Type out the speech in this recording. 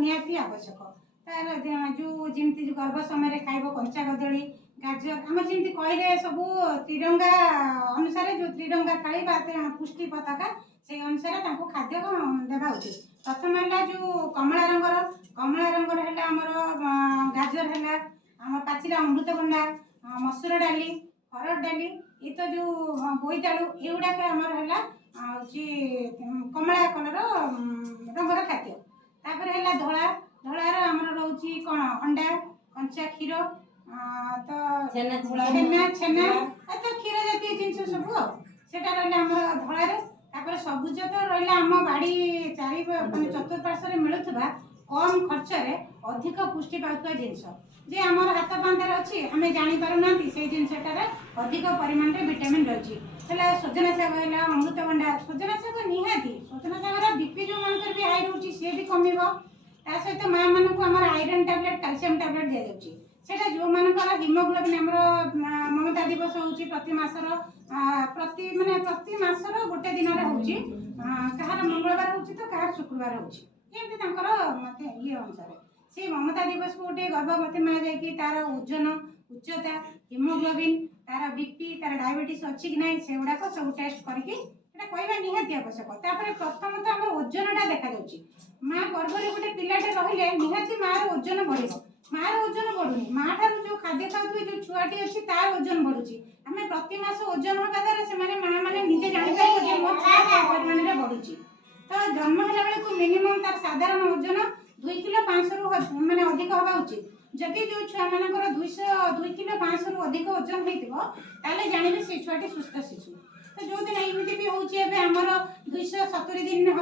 निहाती आवश्यक तार जो जमी गर्भ समय खाइब कंचा कदली गाजर आम जमी कहले सब त्रिरंगा अनुसार जो त्रिरंगा थाली पुष्टि पताका से अनुसार खाद्य देवा उचित। प्रथम है जो कमला रंगर है आमर गाजर है आम पाचिला अमृतभंडा मसूर डाली हरड़ डाली ये तो जो बोईतालु युवाक आमर है कमला कलर रंगर खाद्य तापर है धला धलार आमर रोचे कौन अंडा कंचा क्षीर तो छेना छेना तो क्षीर जातीय जिनस सब सेटा रहा आम धलार सबुज तो रहा आम बाड़ी चारि चतुर्पार्श्व मिलूवा कम खर्च अधिक पुष्टि पाता जिनस जे आम हाथ पांतार अच्छी आम जापारूना से जिनसटार अधिक परिमाण में विटामिन रही है। सजना शाग है अमृतभंडा सजना शाग निहाती सजना शागर बीपी जो मन भी हाई रोचे सी भी कम सहित माँ मानक आम आयरन टैबलेट कैल्शियम टैबलेट दि जाऊँगी सेटा जो मानकर हिमोग्लोबिन आमर ममता दिवस हो प्रति मासर प्रति मासर गोटे दिन कहार मंगलवार हो तो कहार शुक्रवार होमती ये अनुसार से ममता दिवस को गोटे गर्भवती माँ जाकि तार ओजन उच्चता हिमोग्लोबिन तार बीपी तार डायबिटीज अच्छी कि ना से गुड़ाक सब टेस्ट करके कहवा निहाती आवश्यक। प्रथम तो आम ओजनटा देखा माँ गर्भर गोटे पिलाटे रही निहाती मार ओजन बढ़ मार ओजन बढ़ुनी माँ ठार जो खाद्य खाऊ जो छुआटी अच्छी तार ओजन बढ़ुची आम प्रति मास ओजन हाँ द्वारा से माँ मैंने निजे जापर मो छुआ परिमाण में बढ़ुची तो जन्म है बेलू मिनिमम तार साधारण ओजन 2 किलो 500 माने अधिक हवा उचित जदि जो छुआ मानकर 2 किलो 500 अधिक ओजन होते जानवे से छुआटी सुस्थ शिशु तो जो दिन एमती भी होमर 270 दिन